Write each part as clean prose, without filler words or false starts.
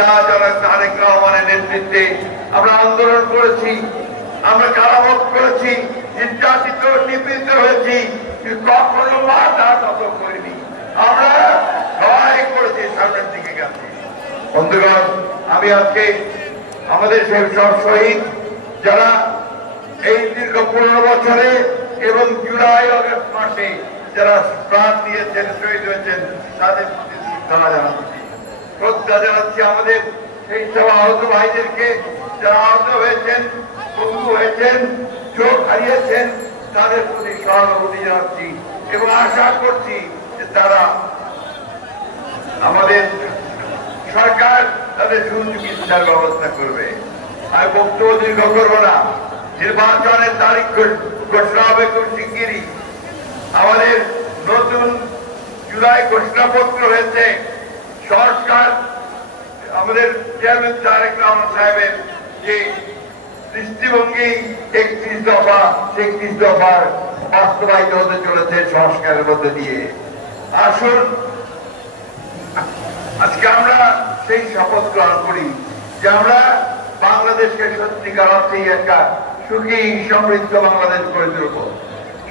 নেতা জনাব তারেক রহমানের নেতৃত্বে আমরা আন্দোলন করেছি, আমরা কারাভোগ করেছি, নির্যাতিত নিপীড়িত হয়েছি, কখনো মাথা নত করিনি। আমরা লড়াই করেছি, সামনের দিকে গেছি। বন্ধুগণ, আমি আজকে আমাদের সেই সব শহীদ যারা এই দীর্ঘ 15 বছরে এবং জুলাই আগস্ট মাসে যারা প্রাণ দিয়েছেন, শহীদ হয়েছেন, তাদের প্রতি শ্রদ্ধা জানাচ্ছি, শ্রদ্ধা জানাচ্ছি। আমাদের সেই সব আহত ভাইদেরকে যারা আহত হয়েছেন, বন্ধু হয়েছেন, চোখ হারিয়েছেন, তাদের প্রতি সহানুভূতি জানাচ্ছি এবং আশা করছি যে তারা আমাদের সরকার তাদের সুচিকিৎসার ব্যবস্থা করবে। আমি বক্তব্য দীর্ঘ করবো না। নির্বাচনের তারিখ ঘোষণা হবে খুব শিগগিরই। আমাদের নতুন জুলাই ঘোষণাপত্র হয়েছে। সরকার আমাদের চেয়ারম্যান তারেক রহমান সাহেবের যে দৃষ্টিভঙ্গি 31 দফা 31 দফার বাস্তবায়িত হতে চলেছে সংস্কারের মধ্যে দিয়ে। আসুন আজকে আমরা সেই শপথ গ্রহণ করি যে আমরা বাংলাদেশকে সত্যিকার অর্থেই একটা সুখী সমৃদ্ধ বাংলাদেশ করে তুলব।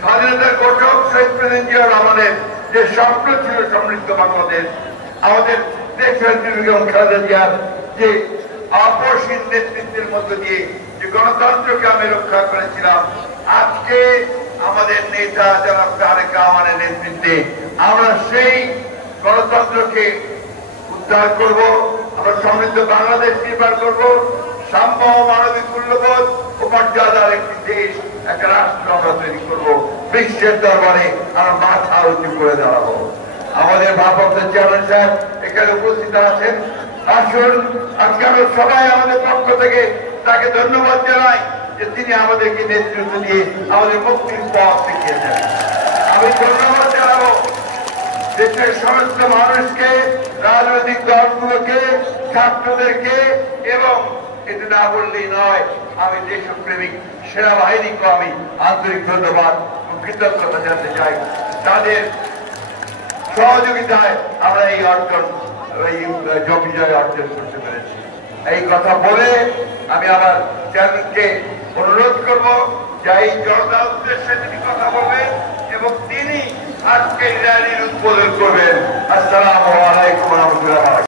স্বাধীনতার ঘোষক শহীদ প্রেসিডেন্ট জিয়াউর রহমানের যে স্বপ্ন ছিল সমৃদ্ধ বাংলাদেশ, আমাদের দেশের বেগম খালেদা জিয়ার যে আপসহীন নেতৃত্বের মধ্য দিয়ে যে গণতন্ত্রকে আমি রক্ষা করেছিলাম, আজকে আমাদের নেতা জনাব তারেক রহমানের নেতৃত্বে আমরা সেই গণতন্ত্রকে উদ্ধার করব। আমরা সমৃদ্ধ বাংলাদেশ নির্মাণ করব, সাম্য মানবিক মূল্যবোধ ও মর্যাদার একটি দেশ, একটা রাষ্ট্র আমরা তৈরি করব। বিশ্বের দরবারে আমরা মাথা উঁচু করে দাঁড়াবো। আমাদের ভারপ্রাপ্ত চেয়ারম্যান সাহেব এখানে উপস্থিত আছেন। আসুন আজকে আমরা সবাই আমাদের পক্ষ থেকে তাকে ধন্যবাদ জানাই যে তিনি আমাদেরকে নেতৃত্ব দিয়ে আমাদের মুক্তির পথ দেখিয়েছেন। আমি ধন্যবাদ জানাবো দেশের সমস্ত মানুষকে, রাজনৈতিক দলগুলোকে, ছাত্রদেরকে, এবং এটা না বললেই নয়, আমি দেশপ্রেমিক সেনাবাহিনীকে আমি আন্তরিক ধন্যবাদ ও কৃতজ্ঞতা জানাতে চাই। তাদের সহযোগিতায় আমরা এই অর্জন, এই বিজয় অর্জন করতে পেরেছি। এই কথা বলে আমি আমার চ্যানেলকে অনুরোধ করব যে এই জনতার উদ্দেশ্যে তিনি কথা বলবেন এবং তিনি আজকে র্যালির উদ্বোধন করবেন। আসসালামু আলাইকুম ওয়া রাহমাতুল্লাহ।